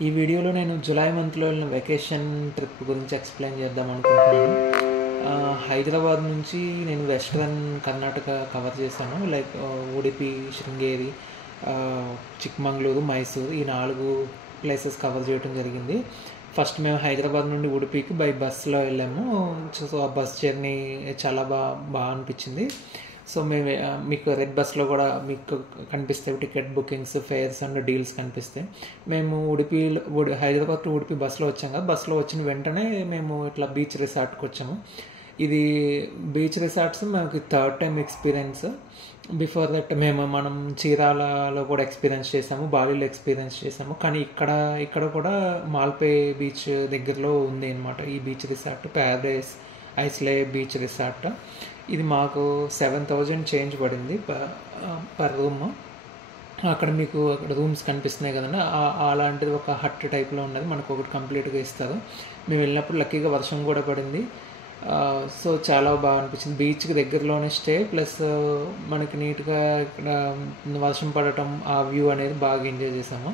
ఈ వీడియోలో నేను జూలై మంత్లో వెళ్ళిన వెకేషన్ ట్రిప్ గురించి ఎక్స్ప్లెయిన్ చేద్దాం అనుకుంటున్నాను. హైదరాబాద్ నుంచి నేను వెస్ట్రన్ కర్ణాటక కవర్ చేశాను. లైక్ ఉడిపి, శృంగేరి, చిక్మంగళూరు, మైసూర్ ఈ 4 ప్లేసెస్ కవర్ చేయడం జరిగింది. ఫస్ట్ మేము హైదరాబాద్ నుండి ఉడిపికి బై బస్సులో వెళ్ళాము. సో ఆ బస్ జర్నీ చాలా బాగా అనిపించింది. సో మేము మీకు రెడ్ బస్లో కూడా మీకు కనిపిస్తాయి ticket bookings, fares and deals కనిపిస్తాయి. మేము హైదరాబాద్ టు ఉడిపి బస్సులో వచ్చాం కదా. బస్సులో వచ్చిన వెంటనే మేము ఇట్లా బీచ్ రిసార్ట్కి వచ్చాము. ఇది బీచ్ రిసార్ట్స్ మనకి 3rd time experience. Before that మనం చీరాలలో కూడా ఎక్స్పీరియన్స్ చేసాము, బాలీలో ఎక్స్పీరియన్స్ చేసాము. కానీ ఇక్కడ కూడా మాల్పే బీచ్ దగ్గరలో ఉంది అనమాట ఈ beach resort, paradise isle beach resort. ఇది మాకు 7,000 చేంజ్ పడింది పర్ రూమ్. అక్కడ మీకు అక్కడ రూమ్స్ కనిపిస్తున్నాయి కదండి, అలాంటిది ఒక హట్ టైప్లో ఉన్నది మనకు ఒకటి కంప్లీట్గా ఇస్తారు. మేము వెళ్ళినప్పుడు లక్కీగా వర్షం కూడా పడింది. సో చాలా బాగా అనిపించింది. బీచ్కి దగ్గరలోనే స్టే, ప్లస్ మనకి నీట్గా ఇక్కడ వర్షం పడటం, ఆ వ్యూ అనేది బాగా ఎంజాయ్ చేసాము.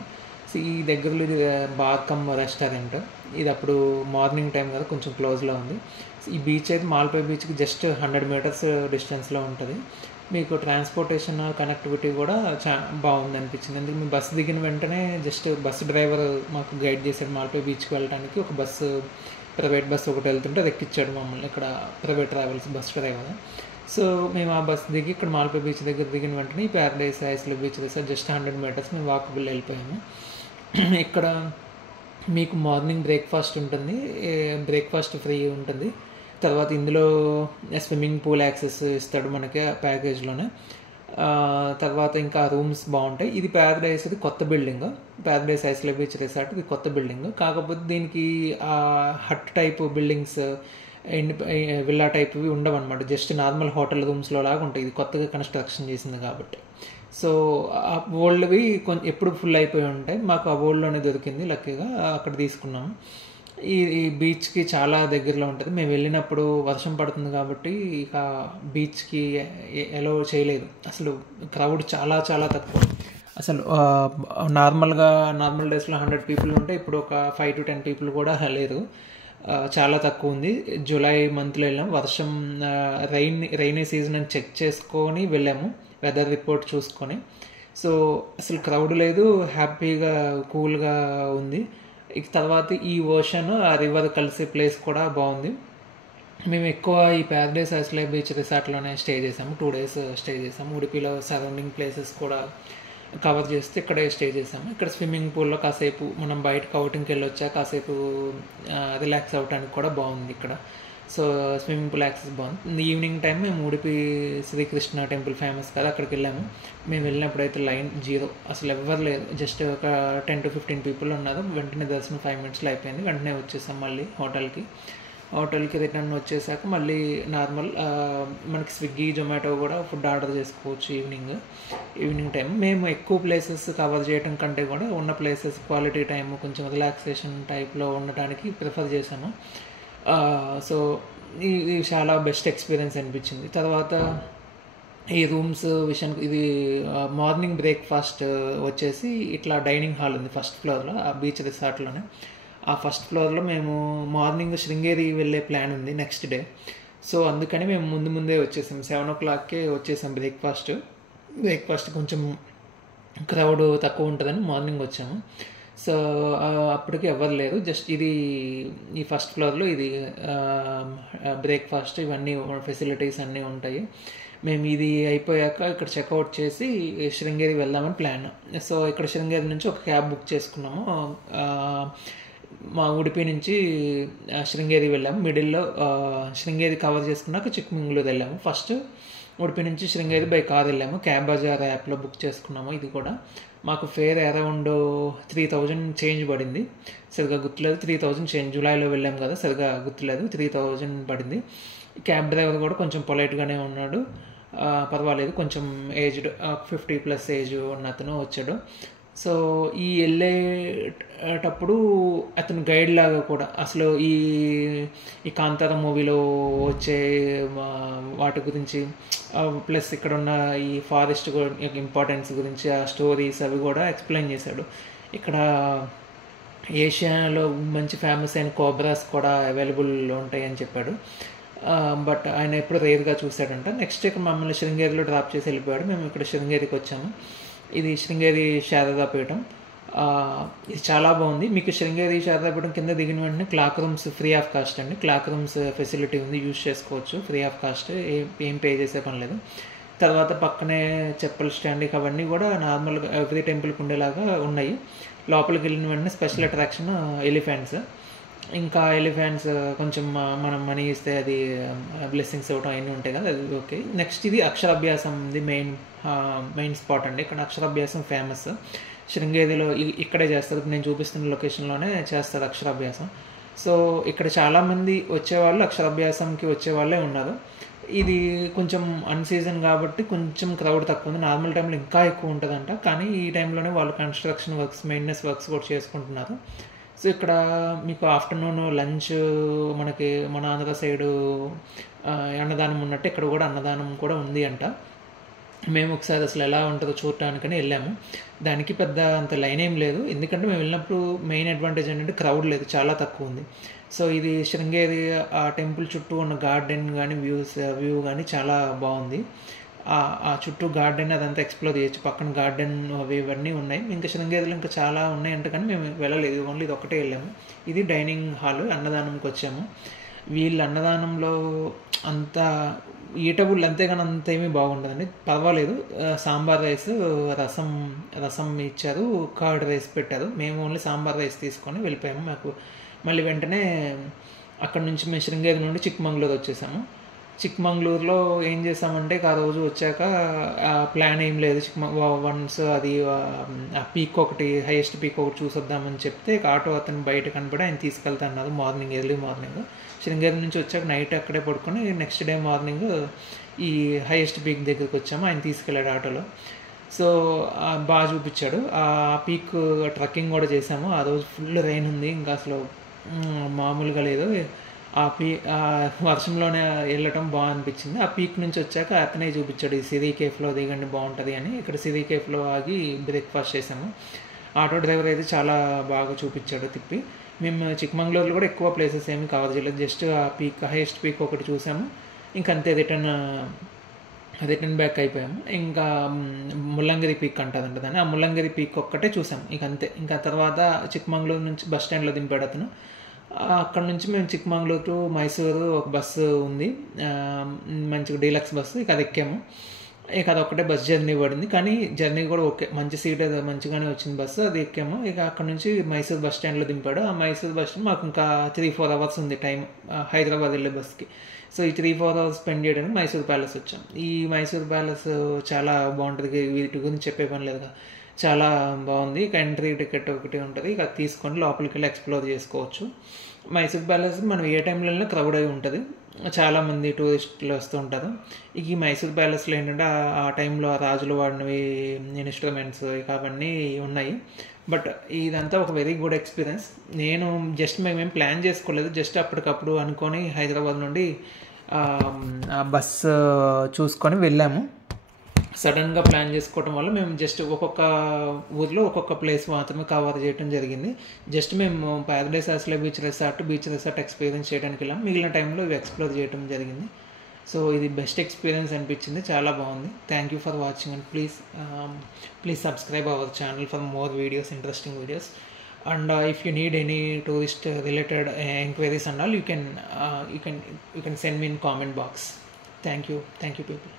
సో ఈ దగ్గరలో ఇది బార్ కమ్ రెస్టారెంట్. ఇది అప్పుడు మార్నింగ్ టైం కదా, కొంచెం క్లోజ్లో ఉంది. ఈ బీచ్ అయితే మాల్పే బీచ్కి జస్ట్ 100 మీటర్స్ డిస్టెన్స్లో ఉంటుంది. మీకు ట్రాన్స్పోర్టేషన్ కనెక్టివిటీ కూడా బాగుంది అనిపించింది. ఎందుకంటే మేము బస్సు దిగిన వెంటనే జస్ట్ బస్సు డ్రైవర్ మాకు గైడ్ చేశాడు. మాల్పే బీచ్కి వెళ్ళడానికి ఒక బస్సు, ప్రైవేట్ బస్సు ఒకటి వెళ్తుంటే అది ఎక్కించాడు మమ్మల్ని, ఇక్కడ private travels bus driver. So మేము ఆ బస్సు దిగి ఇక్కడ మాల్పే బీచ్ దగ్గర దిగిన వెంటనే ఈ paradise isle beach resort just 100 metres మేము వాకబుల్ వెళ్ళిపోయాము. ఇక్కడ మీకు మార్నింగ్ బ్రేక్ఫాస్ట్ ఉంటుంది, బ్రేక్ఫాస్ట్ ఫ్రీ ఉంటుంది. తర్వాత ఇందులో స్విమ్మింగ్ పూల్ యాక్సెస్ ఇస్తాడు మనకి ప్యాకేజ్లోనే. తర్వాత ఇంకా రూమ్స్ బాగుంటాయి. ఇది ప్యారడైస్, ఇది కొత్త building. Paradise isle beach resort ఇది కొత్త బిల్డింగ్. కాకపోతే దీనికి హట్ టైప్ బిల్డింగ్స్, విల్లా టైప్వి ఉండవు అనమాట. జస్ట్ నార్మల్ హోటల్ రూమ్స్లో లాగా ఉంటాయి. ఇది కొత్తగా కన్స్ట్రక్షన్ చేసింది కాబట్టి. సో ఆ ఓల్డ్వి కొంచెం ఎప్పుడు ఫుల్ అయిపోయి ఉంటాయి. మాకు ఆ ఓల్డ్లోనే దొరికింది, లక్కీగా అక్కడ తీసుకున్నాము. ఈ బీచ్కి చాలా దగ్గరలో ఉంటుంది. మేము వెళ్ళినప్పుడు వర్షం పడుతుంది కాబట్టి ఇక బీచ్కి ఎలో చేయలేదు. అసలు క్రౌడ్ చాలా చాలా తక్కువ. అసలు నార్మల్ డేస్లో 100 పీపుల్ ఉంటే ఇప్పుడు ఒక 5 to 10 పీపుల్ కూడా లేరు. చాలా తక్కువ ఉంది. జూలై మంత్లో వెళ్ళాము. వర్షం రైనీ సీజన్ అని చెక్ చేసుకొని వెళ్ళాము, వెదర్ రిపోర్ట్ చూసుకొని. సో అసలు క్రౌడ్ లేదు, హ్యాపీగా కూల్గా ఉంది. ఇక తర్వాత ఈ ఓషన్, ఆ రివర్ కలిసే ప్లేస్ కూడా బాగుంది. మేము ఎక్కువ ఈ ప్యారడైస్ ఐస్లే బీచ్ రిసార్ట్లోనే స్టే చేసాము. 2 days స్టే చేసాము. ఉడిపిలో సరౌండింగ్ ప్లేసెస్ కూడా కవర్ చేస్తే ఇక్కడే స్టే చేసాము. ఇక్కడ స్విమ్మింగ్ పూల్లో కాసేపు మనం బయటకు అవుటింగ్కి వెళ్ళొచ్చా, కాసేపు రిలాక్స్ అవ్వడానికి కూడా బాగుంది ఇక్కడ. సో స్విమ్మింగ్ పూల్ యాక్సెస్ బాగుంది. ఈవినింగ్ టైం మేము ఉడిపి శ్రీకృష్ణ టెంపుల్ ఫేమస్ కదా, అక్కడికి వెళ్ళాము. మేము వెళ్ళినప్పుడు అయితే లైన్ 0, అసలు ఎవ్వరు లేదు. జస్ట్ ఒక 10 to 15 పీపుల్ ఉన్నారు. వెంటనే దర్శనం 5 minutesలో అయిపోయింది. వెంటనే వచ్చేసాం మళ్ళీ హోటల్కి రిటర్న్ వచ్చేసాక మళ్ళీ నార్మల్ మనకి స్విగ్గీ, జొమాటో కూడా ఫుడ్ ఆర్డర్ చేసుకోవచ్చు ఈవినింగ్ టైం. మేము ఎక్కువ ప్లేసెస్ కవర్ చేయడం కంటే కూడా ఉన్న ప్లేసెస్ క్వాలిటీ టైము, కొంచెం రిలాక్సేషన్ టైప్లో ఉండటానికి ప్రిఫర్ చేశాము. సో ఇది చాలా బెస్ట్ ఎక్స్పీరియన్స్ అనిపించింది. తర్వాత ఈ రూమ్స్ విషయానికి, ఇది మార్నింగ్ బ్రేక్ఫాస్ట్ వచ్చేసి ఇట్లా డైనింగ్ హాల్ ఉంది ఫస్ట్ ఫ్లోర్లో, ఆ బీచ్ రిసార్ట్లోనే. ఆ ఫస్ట్ ఫ్లోర్లో మేము మార్నింగ్ శృంగేరి వెళ్ళే ప్లాన్ ఉంది నెక్స్ట్ డే. సో అందుకని మేము ముందే వచ్చేసాం. 7 o'clockకే వచ్చేసాం. బ్రేక్ఫాస్ట్ కొంచెం క్రౌడ్ తక్కువ ఉంటుందని మార్నింగ్ వచ్చాము. సో అప్పటికి ఎవరు లేరు. జస్ట్ ఈ ఫస్ట్ ఫ్లోర్లో ఇది బ్రేక్ఫాస్ట్, ఇవన్నీ ఫెసిలిటీస్ అన్నీ ఉంటాయి. మేము ఇది అయిపోయాక ఇక్కడ చెక్అవుట్ చేసి శృంగేరి వెళ్దామని ప్లాన్. సో ఇక్కడ శృంగేరి నుంచి ఒక క్యాబ్ బుక్ చేసుకున్నాము. మా ఉడిపి నుంచి శృంగేరి వెళ్ళాము. మిడిల్లో శృంగేరి కవర్ చేసుకున్నాక చిక్మంగళూరు వెళ్ళాము. ఫస్ట్ ఉడిపి నుంచి శృంగేరి బై కార్ వెళ్ళాము. క్యాబ్ బజార్ యాప్లో బుక్ చేసుకున్నాము. ఇది కూడా మాకు ఫేర్ అరౌండ్ 3,000 చేంజ్ పడింది. సరిగా గుర్తులేదు, 3,000 చేంజ్. జూలైలో వెళ్ళాము కదా, సరిగా గుర్తులేదు, 3,000 పడింది. క్యాబ్ డ్రైవర్ కూడా కొంచెం పొలైట్గానే ఉన్నాడు, పర్వాలేదు. కొంచెం ఏజ్డ్, 50+ ఏజ్ ఉన్న అతను వచ్చాడు. సో ఈ వెళ్ళేటప్పుడు అతను గైడ్ లాగా కూడా అసలు ఈ కాంతార మూవీలో వచ్చే వాటి గురించి, ప్లస్ ఇక్కడ ఉన్న ఈ ఫారెస్ట్ ఇంపార్టెన్స్ గురించి, ఆ స్టోరీస్ అవి కూడా ఎక్స్ప్లెయిన్ చేశాడు. ఇక్కడ ఏషియాలో మంచి ఫేమస్ అయిన కోబ్రాస్ కూడా అవైలబుల్ ఉంటాయని చెప్పాడు. బట్ ఆయన ఎప్పుడు రేర్గా చూశాడంట. నెక్స్ట్ ఇక్కడ మమ్మల్ని శృంగేరిలో డ్రాప్ చేసి వెళ్ళిపోయాడు. మేము ఇక్కడ శృంగేరికి వచ్చాము. ఇది శృంగేరి శారదాపీఠం. ఇది చాలా బాగుంది. మీకు శృంగేరి శారదాపీఠం కింద దిగిన వెంటనే clock rooms free of cost అండి. క్లాక్ రూమ్స్ ఫెసిలిటీ ఉంది, యూజ్ చేసుకోవచ్చు ఫ్రీ ఆఫ్ కాస్ట్, ఏం పే చేసే పని లేదు. తర్వాత పక్కనే చెప్పల్ స్టాండ్ అవన్నీ కూడా నార్మల్గా ఎవ్రీ టెంపుల్కి ఉండేలాగా ఉన్నాయి. లోపలికి వెళ్ళిన వెంటనే స్పెషల్ అట్రాక్షన్ ఎలిఫెంట్స్. ఇంకా ఎలిఫెంట్స్ కొంచెం మనం మనీ ఇస్తే అది బ్లెస్సింగ్స్ ఇవ్వడం అవన్నీ ఉంటాయి కదా, అది ఓకే. నెక్స్ట్ ఇది అక్షరాభ్యాసం, ఇది మెయిన్ స్పాట్ అండి. ఇక్కడ అక్షరాభ్యాసం ఫేమస్. శృంగేరిలో ఇక్కడే చేస్తారు, నేను చూపిస్తున్న లొకేషన్లోనే చేస్తారు అక్షరాభ్యాసం. సో ఇక్కడ చాలామంది వచ్చేవాళ్ళు అక్షరాభ్యాసంకి వచ్చేవాళ్ళే ఉన్నారు. ఇది కొంచెం అన్సీజన్ కాబట్టి కొంచెం క్రౌడ్ తక్కువ ఉంది. నార్మల్ టైంలో ఇంకా ఎక్కువ ఉంటుందంట, కానీ ఈ టైంలోనే వాళ్ళు కన్స్ట్రక్షన్ వర్క్స్, మెయింటెనెన్స్ వర్క్స్ కూడా చేసుకుంటున్నారు. సో ఇక్కడ మీకు ఆఫ్టర్నూన్ లంచ్ మనకి మన ఆంధ్ర సైడు అన్నదానం ఉన్నట్టు ఇక్కడ కూడా అన్నదానం కూడా ఉంది అంట. మేము ఒకసారి అసలు ఎలా ఉంటుందో చూడటానికని వెళ్ళాము. దానికి పెద్ద అంత లైన్ ఏం లేదు, ఎందుకంటే మేము వెళ్ళినప్పుడు మెయిన్ అడ్వాంటేజ్ ఏంటంటే క్రౌడ్ లేదు, చాలా తక్కువ ఉంది. సో ఇది శృంగేరి ఆ టెంపుల్ చుట్టూ ఉన్న గార్డెన్ కానీ వ్యూ కానీ చాలా బాగుంది. ఆ చుట్టూ గార్డెన్ అదంతా ఎక్స్ప్లోర్ చేయొచ్చు. పక్కన గార్డెన్ అవి ఇవన్నీ ఉన్నాయి. ఇంకా శృంగేరిలో ఇంకా చాలా ఉన్నాయంటే కానీ మేము వెళ్ళలేదు, ఓన్లీ ఇది ఒకటే వెళ్ళాము. ఇది డైనింగ్ హాల్, అన్నదానంకి వచ్చాము. వీళ్ళ అన్నదానంలో అంత ఈటబుల్, అంతేగాని అంత ఏమీ బాగుంటుందండి, పర్వాలేదు. సాంబార్ రైస్, రసం ఇచ్చారు, కర్డ్ రైస్ పెట్టారు. మేము ఓన్లీ సాంబార్ రైస్ తీసుకొని వెళ్ళిపోయాము. మాకు మళ్ళీ వెంటనే అక్కడ నుంచి మేము శృంగేరి నుండి చిక్మంగళూరు వచ్చేసాము. చిక్మంగళూరులో ఏం చేసామంటే ఆ రోజు వచ్చాక ప్లాన్ ఏం లేదు. వన్స్ అది ఆ పీక్ ఒకటి, హైయెస్ట్ పీక్ ఒకటి చూసొద్దామని చెప్తే ఆటో అతను బయట కనపడి ఆయన తీసుకెళ్తా అన్నారు. మార్నింగ్, ఎర్లీ మార్నింగ్ శృంగేరి నుంచి వచ్చాక నైట్ అక్కడే పడుకొని నెక్స్ట్ డే మార్నింగ్ ఈ హైయెస్ట్ పీక్ దగ్గరికి వచ్చాము. ఆయన తీసుకెళ్ళాడు ఆటోలో. సో బాగా చూపించాడు. ఆ పీక్ ట్రెక్కింగ్ కూడా చేసాము. ఆ రోజు ఫుల్ రెయిన్ ఉంది, ఇంకా అసలు మామూలుగా లేదు. వర్షంలోనే వెళ్ళటం బాగా అనిపించింది. ఆ పీక్ నుంచి వచ్చాక అతనే చూపించాడు, ఈ సిరీ కేఫ్లో దిగండి బాగుంటుంది అని. ఇక్కడ సిరీ కేఫ్లో ఆగి బ్రేక్ఫాస్ట్ చేసాము. ఆటో డ్రైవర్ అయితే చాలా బాగా చూపించాడు తిప్పి. మేము చిక్మంగళూరులో కూడా ఎక్కువ ప్లేసెస్ ఏమి కవర్ చేయలేదు, జస్ట్ ఆ పీక్, హైయెస్ట్ పీక్ ఒకటి చూసాము. ఇంకంతే, రిటర్న్ బ్యాక్ అయిపోయాము. ఇంకా ముల్లంగిరి పీక్ అంటుందంట దాన్ని, ఆ ముల్లంగిరి పీక్ ఒక్కటే చూసాము. అంతే. ఇంకా తర్వాత చిక్మంగళూరు నుంచి బస్ స్టాండ్లో దింపాడు అతను. అక్కడ నుంచి మేము చిక్మంగళూరు టు మైసూరు ఒక బస్సు ఉంది, మంచిగా డీలక్స్ బస్సు. ఇక అది ఎక్కాము. ఇక అది ఒక్కటే బస్ జర్నీ పడింది, కానీ జర్నీ కూడా ఓకే, మంచి సీట్ మంచిగానే వచ్చింది బస్సు. అది ఎక్కాము. ఇక అక్కడ నుంచి మైసూరు బస్ స్టాండ్లో దింపాడు. ఆ మైసూరు బస్ స్టాండ్ మాకు ఇంకా 3-4 అవర్స్ ఉంది టైం హైదరాబాద్ వెళ్ళే బస్కి. సో ఈ 3-4 అవర్స్ స్పెండ్ చేయడానికి మైసూర్ ప్యాలెస్ వచ్చాం. ఈ మైసూర్ ప్యాలెస్ చాలా బాగుంటుంది, వీటి గురించి చెప్పే పని లేదుగా, చాలా బాగుంది. ఇక ఎంట్రీ టికెట్ ఒకటి ఉంటుంది, ఇక తీసుకొని లోపలికి వెళ్ళి ఎక్స్ప్లోర్ చేసుకోవచ్చు. మైసూర్ ప్యాలెస్ మనం ఏ టైంలో వెళ్ళినా క్రౌడ్ అయి ఉంటుంది, చాలామంది టూరిస్టులు వస్తూ ఉంటారు. ఇక ఈ మైసూర్ ప్యాలెస్లో ఏంటంటే ఆ టైంలో రాజులు వాడినవి ఇన్స్ట్రుమెంట్స్ ఇక అవన్నీ ఉన్నాయి. బట్ ఇదంతా ఒక వెరీ గుడ్ ఎక్స్పీరియన్స్. నేను మేమేం ప్లాన్ చేసుకోలేదు, జస్ట్ అప్పటికప్పుడు అనుకొని హైదరాబాద్ నుండి బస్సు చూసుకొని వెళ్ళాము. సడన్గా ప్లాన్ చేసుకోవడం వల్ల మేము జస్ట్ ఒక్కొక్క ఊర్లో ఒక్కొక్క ప్లేస్ మాత్రమే కవర్ చేయడం జరిగింది. జస్ట్ మేము ప్యారడైస్ ఆస్లే బీచ్ రిసార్ట్ ఎక్స్పీరియన్స్ చేయడానికి వెళ్ళాము. మిగిలిన టైంలో ఇవి ఎక్స్ప్లోర్ చేయడం జరిగింది. సో ఇది బెస్ట్ ఎక్స్పీరియన్స్ అనిపించింది, చాలా బాగుంది. Thank you for watching and please subscribe our channel for more videos, interesting videos. And if you need any tourist related inquiries and all, you can send me in comment box. Thank you people.